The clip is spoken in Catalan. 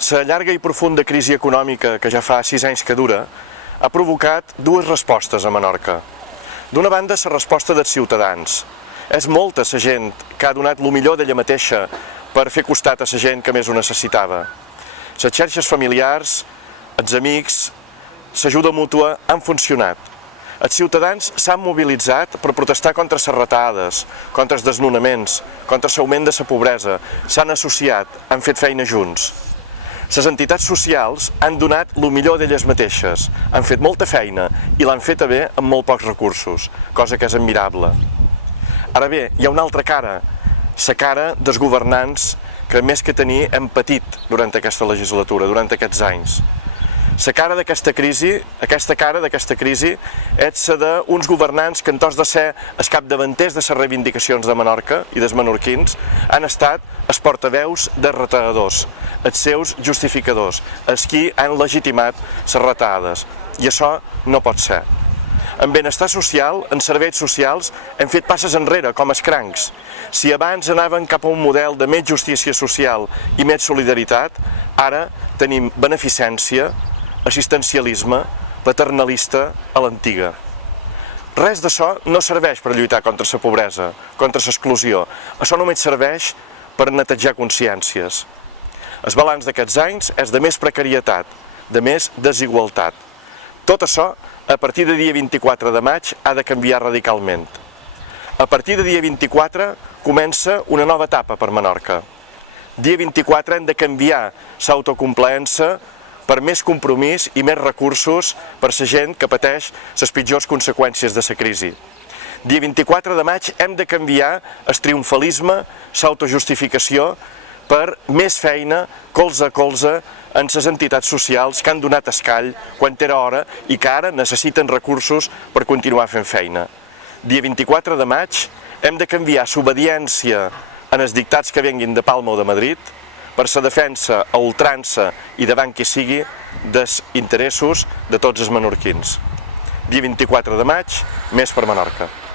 La llarga i profunda crisi econòmica que ja fa 6 anys que dura ha provocat dues respostes a Menorca. D'una banda, la resposta dels ciutadans. És molta la gent que ha donat el millor d'ella mateixa per fer costat a la gent que més ho necessitava. Les xarxes familiars, els amics, l'ajuda mútua han funcionat. Els ciutadans s'han mobilitzat per protestar contra les retallades, contra els desnonaments, contra l'augment de la pobresa, s'han associat, han fet feina junts. Les entitats socials han donat el millor d'elles mateixes, han fet molta feina i l'han feta bé amb molt pocs recursos, cosa que és admirable. Ara bé, hi ha una altra cara, la cara dels governants que més que tenir hem patit durant aquesta legislatura, durant aquests anys. La cara d'aquesta crisi, és la d'uns governants que en tos de ser els capdavanters de les reivindicacions de Menorca i dels menorquins han estat els portaveus dels retardadors, els seus justificadors, els qui han legitimat les retallades. I això no pot ser. En benestar social, en serveis socials, hem fet passes enrere, com els crancs. Si abans anàvem cap a un model de més justícia social i més solidaritat, ara tenim beneficència, assistencialisme, paternalista a l'antiga. Res d'això no serveix per lluitar contra la pobresa, contra l'exclusió. Això només serveix per netejar consciències. El balanç d'aquests anys és de més precarietat, de més desigualtat. Tot això, a partir de dia 24 de maig, ha de canviar radicalment. A partir de dia 24 comença una nova etapa per Menorca. Dia 24 hem de canviar l'autocomplaença per més compromís i més recursos per la gent que pateix les pitjors conseqüències de la crisi. Dia 24 de maig hem de canviar el triomfalisme, l'autojustificació, per més feina, colze a colze, en les entitats socials que han donat escall quan era hora i que ara necessiten recursos per continuar fent feina. Dia 24 de maig hem de canviar l'obediència en els dictats que venguin de Palma o de Madrid per la defensa a ultrança i davant qui sigui dels interessos de tots els menorquins. Dia 24 de maig, més per Menorca.